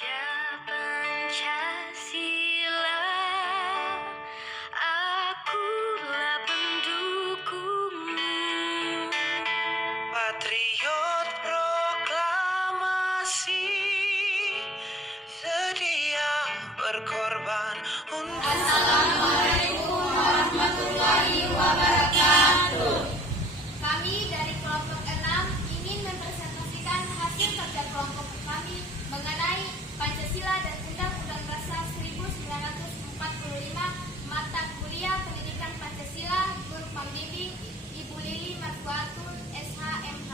Pada Pancasila, akulah pendukungmu. Patriot proklamasi, sedia berkorban untuk. Assalamualaikum warahmatullahi wabarakatuh. Kami dari kelompok 6 ingin mempresentasikan hasil kerja kelompok kami mengenai Pancasila dan Undang-Undang Dasar 1945 mata kuliah Pendidikan Pancasila Guru Pembimbing Ibu Lili Marfuatun SHMH.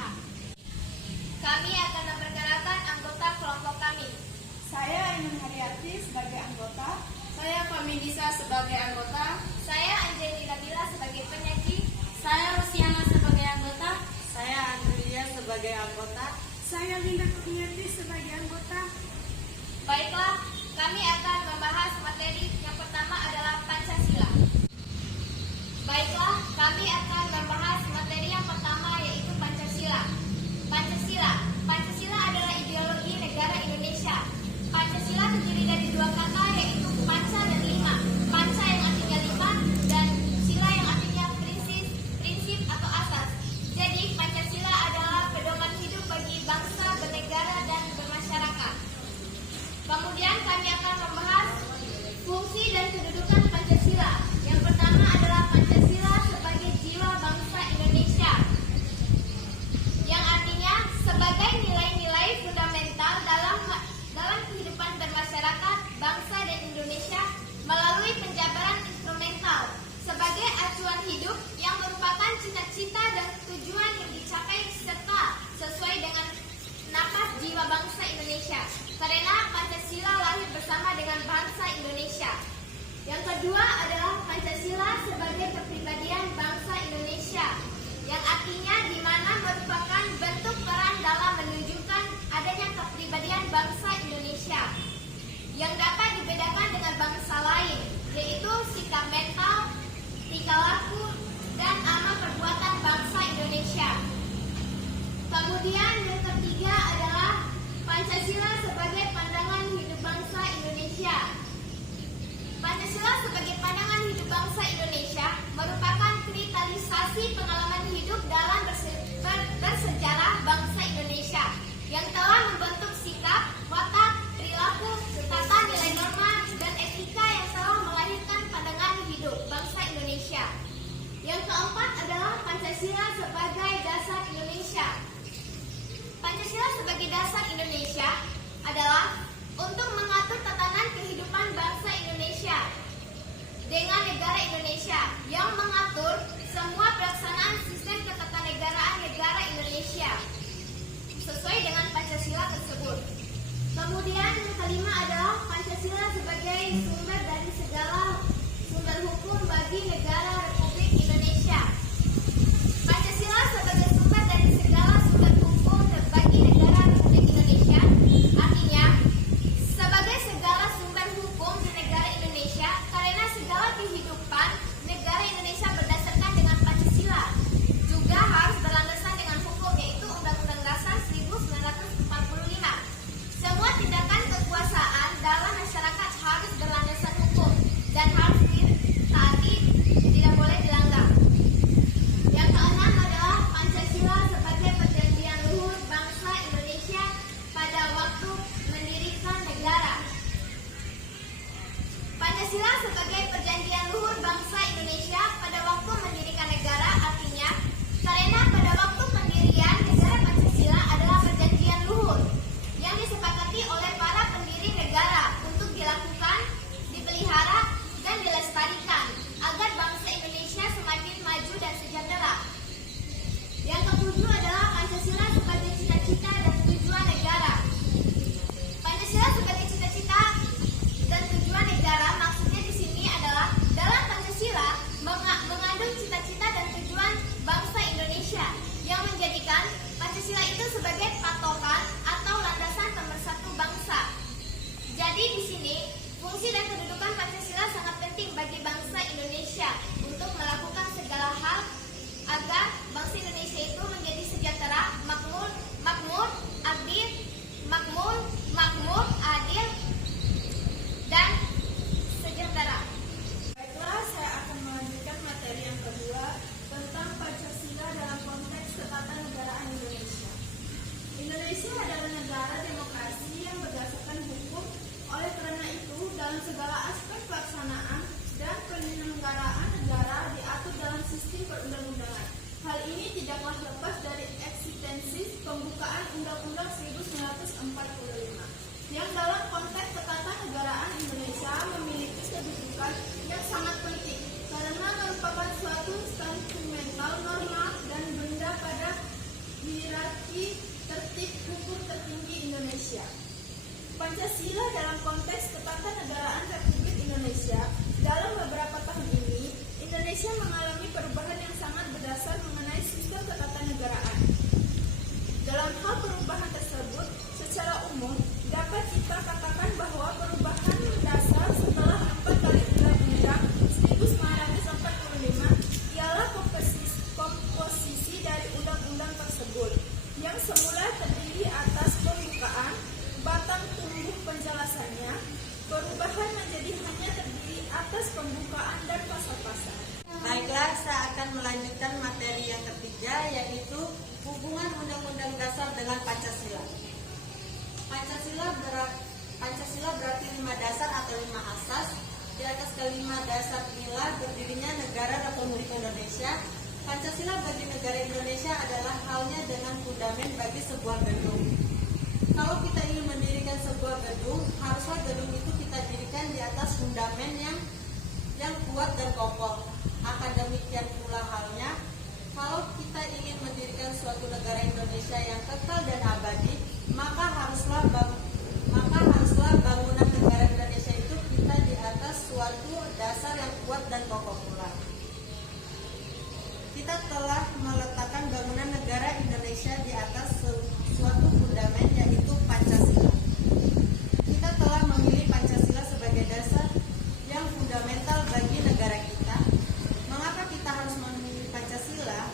Kami akan memperkenalkan anggota kelompok kami. Saya Ainun Haryati sebagai anggota. Saya Famidisa sebagai anggota. Saya Anjeli Nabila sebagai penyaji. Saya Rusiana sebagai anggota. Saya Andria sebagai anggota. Saya Linda Kurniati sebagai anggota. Baiklah, kami akan membahas materi yang pertama adalah Pancasila. Baiklah, kami akan membahas materi yang pertama yaitu Pancasila. Pancasila adalah ideologi negara Indonesia. Pancasila terdiri dari dua kata yaitu panca dan lima. Panca yang artinya lima dan sila yang artinya prinsip atau asas. Jadi Pancasila adalah pedoman hidup bagi bangsa, bernegara dan bermasyarakat. Kemudian kami akan membahas fungsi dan kedudukan Pancasila. Yang pertama adalah Pancasila sebagai jiwa bangsa Indonesia, yang artinya sebagai nilai-nilai fundamental dalam kehidupan bermasyarakat bangsa dan Indonesia melalui penjabaran instrumental sebagai acuan hidup yang merupakan cita-cita dan tujuan yang dicapai serta sesuai dengan napas jiwa bangsa Indonesia. Karena Pancasila lahir bersama dengan bangsa Indonesia. Yang kedua adalah Pancasila sebagai kepribadian bangsa Indonesia, yang artinya di mana merupakan bentuk peran dalam menunjukkan adanya kepribadian bangsa Indonesia yang dapat dibedakan dengan bangsa lain, yaitu sikap mental, tingkah laku, dan amal perbuatan bangsa Indonesia. Kemudian yang ketiga adalah Pancasila sebagai pandangan hidup bangsa Indonesia. Pancasila sebagai pandangan hidup bangsa Indonesia merupakan kristalisasi pengalaman hidup dalam bersejarah bangsa Indonesia yang telah membentuk sikap, watak, perilaku, tata nilai norma, dan etika yang telah melahirkan pandangan hidup bangsa Indonesia. Yang keempat adalah Pancasila sebagai dasar Indonesia. Pancasila sebagai dasar Indonesia adalah untuk mengatur tatanan kehidupan bangsa Indonesia dengan negara Indonesia yang mengatur semua pelaksanaan sistem ketatanegaraan negara Indonesia sesuai dengan Pancasila tersebut. Kemudian yang kelima adalah Pancasila sebagai sumber dari segala sumber hukum bagi negara Republik Indonesia. Pancasila sebagai sumber dari segala sumber hukum bagi negara Republik Indonesia artinya sebagai segala sumber hukum di negara Indonesia karena segala kehidupan negara Indonesia berdasarkan dengan Pancasila juga harus berlandaskan dengan hukum yaitu Undang-Undang Dasar 1945. Semua tindakan kekuasaan dalam masyarakat harus berlandaskan hukum dan harus ditaati, tidak boleh pelaksanaan dan penyelenggaraan negara diatur dalam sistem perundang-undangan. Hal ini tidaklah lepas dari eksistensi pembukaan Undang-Undang 1945 yang dalam konteks ketatanegaraan Indonesia memiliki kedudukan yang sangat penting karena merupakan suatu fundamental norma dan benda pada hierarki tertib hukum tertinggi Indonesia. Pancasila dalam konteks ketatanegaraan Republik Indonesia. Dalam beberapa tahun ini, Indonesia mengalami perubahan yang sangat berdasar mengenai sistem ketatanegaraan. Dalam hal perubahan tersebut, secara umum dapat kita katakan bahwa perubahan mendasar setelah 4 kali Undang-Undang 1945 ialah komposisi dari undang-undang tersebut yang semula terdiri atas pembukaan, batang tumbuh penjelasannya, perubahan menjadi hanya terdiri atas pembukaan dan pasal-pasal. Baiklah, saya akan melanjutkan materi yang ketiga, yaitu hubungan Undang-Undang Dasar dengan Pancasila. Pancasila berarti 5 dasar atau 5 asas. Di atas kelima dasar inilah berdirinya negara Republik Indonesia. Pancasila bagi negara Indonesia adalah halnya dengan fundamen bagi sebuah gedung. Kalau kita ingin mendirikan sebuah gedung, haruslah gedung itu kita dirikan di atas fundamen yang kuat dan kokoh. Akan demikian pula halnya, kalau kita ingin mendirikan suatu negara Indonesia yang kekal dan abadi, maka haruslah bangunan negara Indonesia itu kita di atas suatu dasar yang kuat dan kokoh pula. Kita telah meletakkan bangunan negara Indonesia di atas suatu fundamen, yaitu Pancasila. Kita telah memilih Pancasila sebagai dasar yang fundamental bagi negara kita. Mengapa kita harus memilih Pancasila?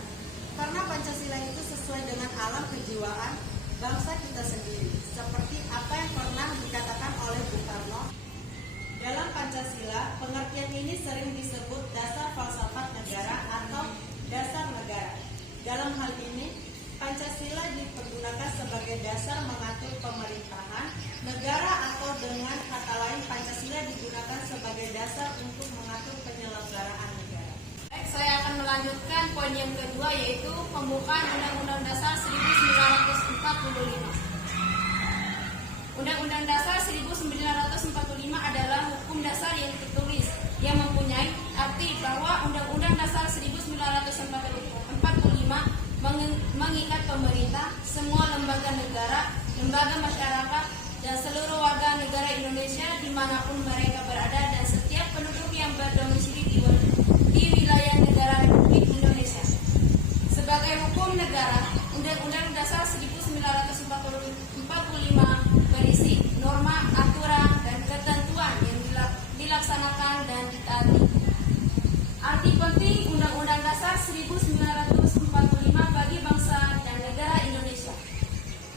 Karena Pancasila itu sesuai dengan alam kejiwaan bangsa kita sendiri, seperti apa yang pernah dikatakan oleh Bung Karno. Dalam Pancasila, pengertian ini sering disebut dasar falsafat negara atau dasar negara. Dalam hal ini, Pancasila dipergunakan sebagai dasar mengatur pemerintahan negara, atau dengan kata lain, Pancasila digunakan sebagai dasar untuk mengatur penyelenggaraan negara. Baik, saya akan melanjutkan poin yang kedua, yaitu pembukaan Undang-Undang Dasar 1945. Undang-Undang Dasar 1945 adalah hukum dasar yang tertulis yang mempunyai arti bahwa Undang-Undang Dasar 1945 mengikat pemerintah, semua lembaga negara, lembaga masyarakat, dan seluruh warga negara Indonesia dimanapun mereka berada, dan setiap penduduk yang berdomisili di wilayah negara Republik Indonesia. Sebagai hukum negara, Undang-Undang Dasar 1945 berisi norma, aturan, dan ketentuan yang dilaksanakan dan ditaati. Arti penting Undang-Undang Dasar 1945 bagi bangsa dan negara Indonesia.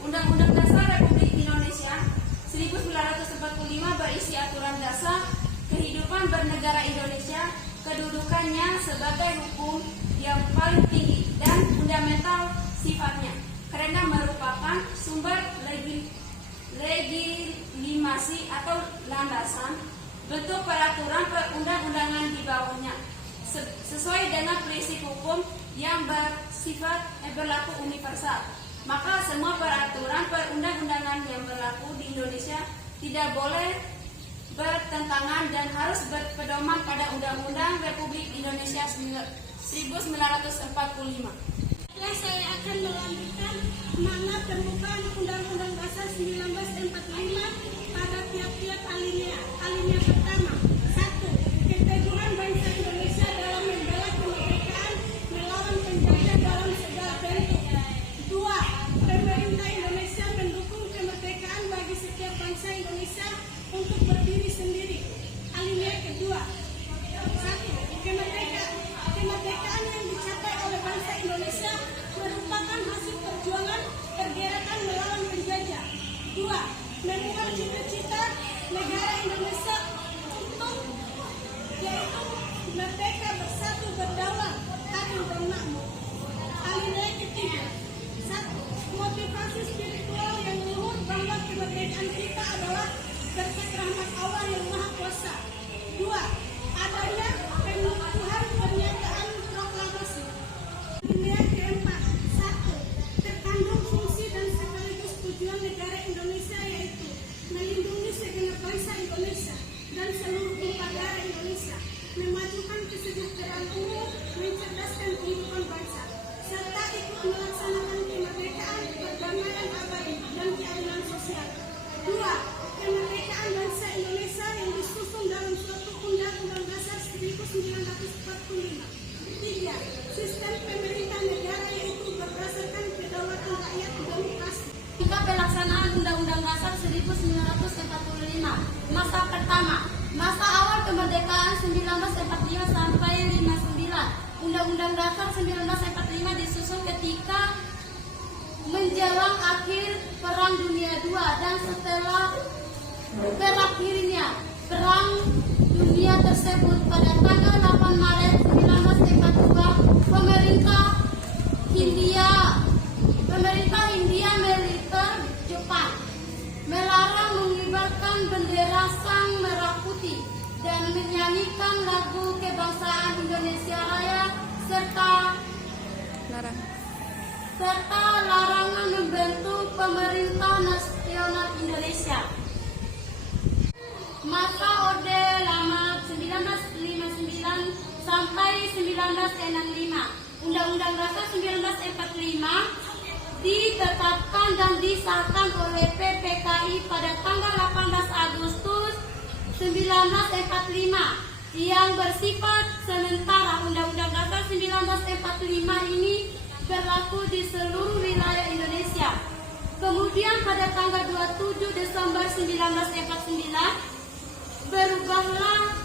Undang-Undang Dasar Republik Indonesia 1945 berisi aturan dasar kehidupan bernegara Indonesia, kedudukannya sebagai hukum yang paling tinggi dan fundamental sifatnya, karena merupakan sumber legitimasi atau landasan bentuk peraturan perundang-undangan di bawahnya, sesuai dengan prinsip hukum yang bersifat berlaku universal. Maka semua peraturan perundang-undangan yang berlaku di Indonesia tidak boleh bertentangan dan harus berpedoman pada Undang-Undang Republik Indonesia 1945. Saya akan melanjutkan makna pembukaan Undang-Undang Dasar 1945 pada tiap-tiap alinea. Alinea pertama, 1. Keteguhan bangsa Indonesia dalam membela kemerdekaan melawan penjajah dalam segala bentuk. 2. Pemerintah Indonesia mendukung kemerdekaan bagi setiap bangsa Indonesia untuk berdiri sendiri. Alinea kedua, 1. Kemerdekaan yang dicapai oleh bangsa Indonesia merupakan hasil perjuangan pergerakan melawan penjajah Masa pertama, masa awal kemerdekaan 1945 sampai 59. Undang-Undang Dasar 1945 disusun ketika menjelang akhir Perang Dunia II dan setelah berakhirnya Perang Dunia tersebut pada tanggal 8 Maret 1942 pemerintah Hindia militer Jepang melarang mengibarkan bendera Sang Merah Putih dan menyanyikan lagu kebangsaan Indonesia Raya serta larangan membentuk Pemerintah Nasional Indonesia. Masa Orde Lama 1959 sampai 1965. Undang-Undang Dasar 1945 ditetapkan dan disahkan oleh PPKI pada tanggal 18 Agustus 1945 yang bersifat sementara. Undang-Undang Dasar 1945 ini berlaku di seluruh wilayah Indonesia. Kemudian pada tanggal 27 Desember 1949 berubahlah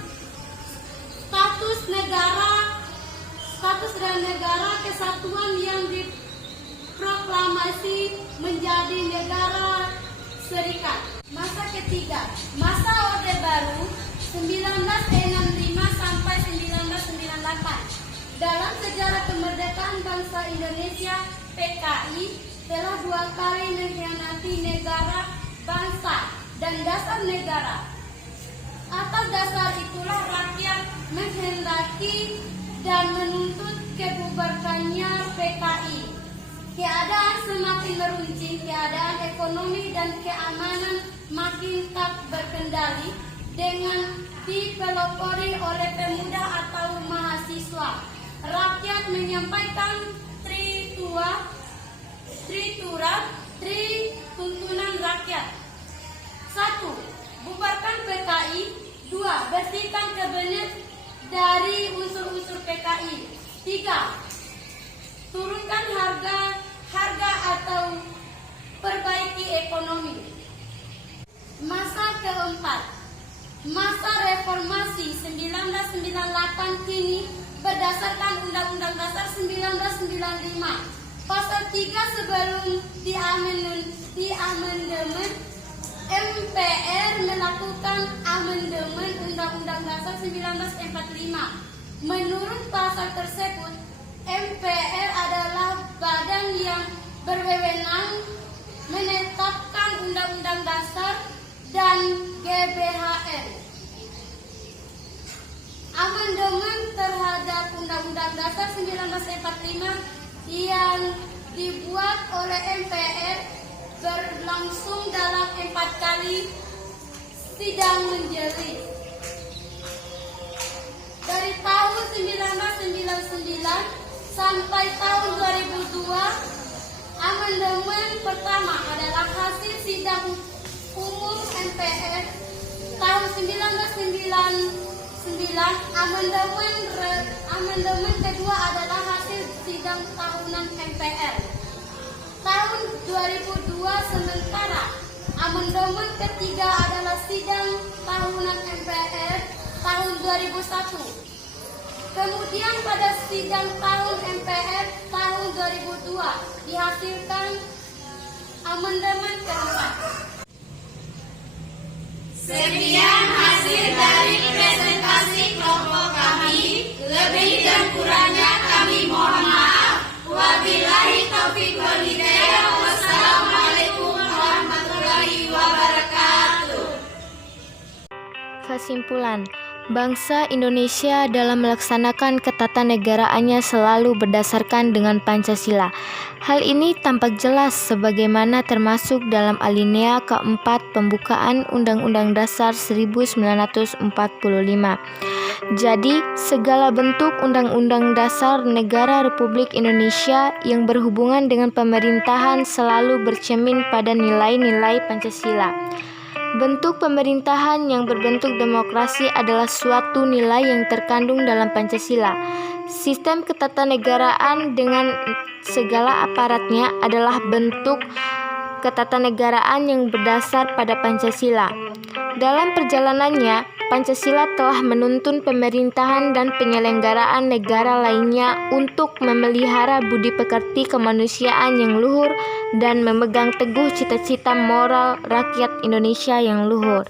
status dan negara kesatuan yang diproklamasi menjadi negara serikat. Masa ketiga, masa Orde Baru 1965 sampai 1998. Dalam sejarah kemerdekaan bangsa Indonesia, PKI telah 2 kali mengkhianati negara, bangsa, dan dasar negara. Atas dasar itulah rakyat menghendaki dan menuntut kebubarkannya PKI. Keadaan semakin meruncing, keadaan ekonomi dan keamanan makin tak berkendali dengan dipelopori oleh pemuda atau mahasiswa. Rakyat menyampaikan tri tuntunan rakyat. 1. Bubarkan PKI. 2. Bersihkan kabinet dari unsur-unsur PKI. 3. Turunkan harga atau perbaiki ekonomi. Masa keempat, masa reformasi 1998 kini berdasarkan Undang-Undang Dasar 1995 pasal 3 sebelum diamandemen MPR melakukan amandemen Undang-Undang Dasar 1945. Menurut pasal tersebut, MPR adalah badan yang berwenang menetapkan Undang-Undang Dasar dan GBHN. Amandemen terhadap Undang-Undang Dasar 1945 yang dibuat oleh MPR berlangsung dalam 4 kali sidang menjerit. Dari tahun 1999 sampai tahun 2002, amandemen pertama adalah hasil sidang umum MPR. Tahun 1999, amandemen kedua adalah hasil sidang tahunan MPR. Tahun 2002 sementara amandemen ketiga adalah sidang tahunan MPR tahun 2001. Kemudian pada sidang tahun MPR tahun 2002 dihasilkan amandemen keempat. Sekian hasil dari presentasi kelompok kami. Lebih dan kurangnya kami mohon maaf. Wabillahi taufiq wal hidayah. Wassalamualaikum warahmatullahi wabarakatuh. Kesimpulan, bangsa Indonesia dalam melaksanakan ketatanegaraannya selalu berdasarkan dengan Pancasila. Hal ini tampak jelas sebagaimana termasuk dalam alinea keempat pembukaan Undang-Undang Dasar 1945. Jadi, segala bentuk Undang-Undang Dasar Negara Republik Indonesia yang berhubungan dengan pemerintahan selalu bercermin pada nilai-nilai Pancasila. Bentuk pemerintahan yang berbentuk demokrasi adalah suatu nilai yang terkandung dalam Pancasila. Sistem ketatanegaraan dengan segala aparatnya adalah bentuk ketatanegaraan yang berdasar pada Pancasila. Dalam perjalanannya, Pancasila telah menuntun pemerintahan dan penyelenggaraan negara lainnya untuk memelihara budi pekerti kemanusiaan yang luhur dan memegang teguh cita-cita moral rakyat Indonesia yang luhur.